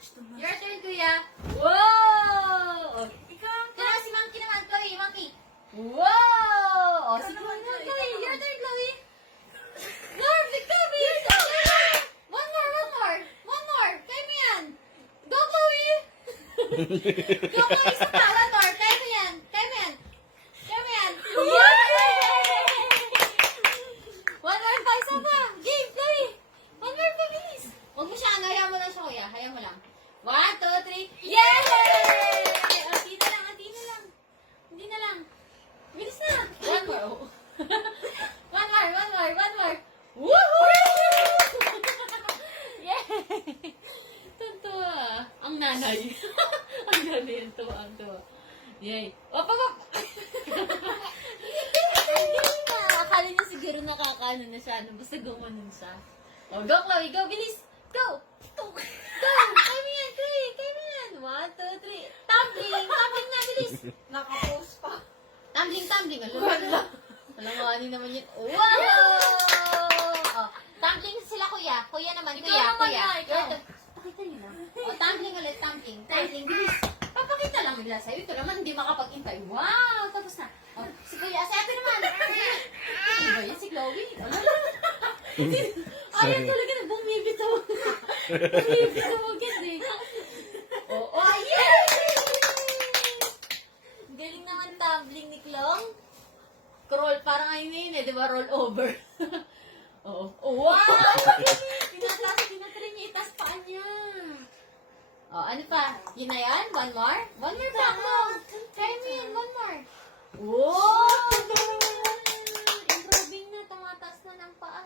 Your turn, kuya. Wow! Ikaw si Monkey naman, Chloe. Monkey. Wow! Si Chloe. Your turn, Chloe. Chloe! One more. Kaya mo yan. Go, Chloe. Go, Chloe, isa pa. One more. Kaya mo yan. One more pa, isa pa. Game, Chloe. One more pa, bilis. Huwag mo siya, hayaan mo lang siya, kuya. Hayaan mo lang. 1, 2, 3. Yay! Hindi na lang. Bilis na. One more. One more. Woohoo! Yay! Tuntua. Ang nanay. Ang nanay ang tuwa. Yay. Op. Akala niya siguro nakakaano na siya. Basta gumanon siya. O, go, Chloe. Go, bilis. Go. Kaya mo yan, Chloe. 1, 2, 3. Tumbling na, bilis. Naka-post pa. Tumbling. Alam mo, ano naman yun. Wow! Oh, tumbling sila, kuya. Kuya naman, kuya. Pakita nyo na. Oh, tumbling ulit, tumbling. Bilis. Papakita lang nila sa'yo. Ito naman, hindi makapag-intay. Wow! Tapos na. Oh, si kuya, si ate naman. Ano ba yun? Si Chloe? Ayaw talaga na bumibitaw. Bumibitaw agad eh. Oh, yay! Galing naman tumbling ni Clong. Roll, parang ayun na yun eh, di ba? Roll over. Oo. Oh, wow! Tinatry niya itas paan niya. Oh, ano pa? Yun na yan? One more pa ako. Try mo yun, one more. Wow! Improving na, tumataas na ng paa.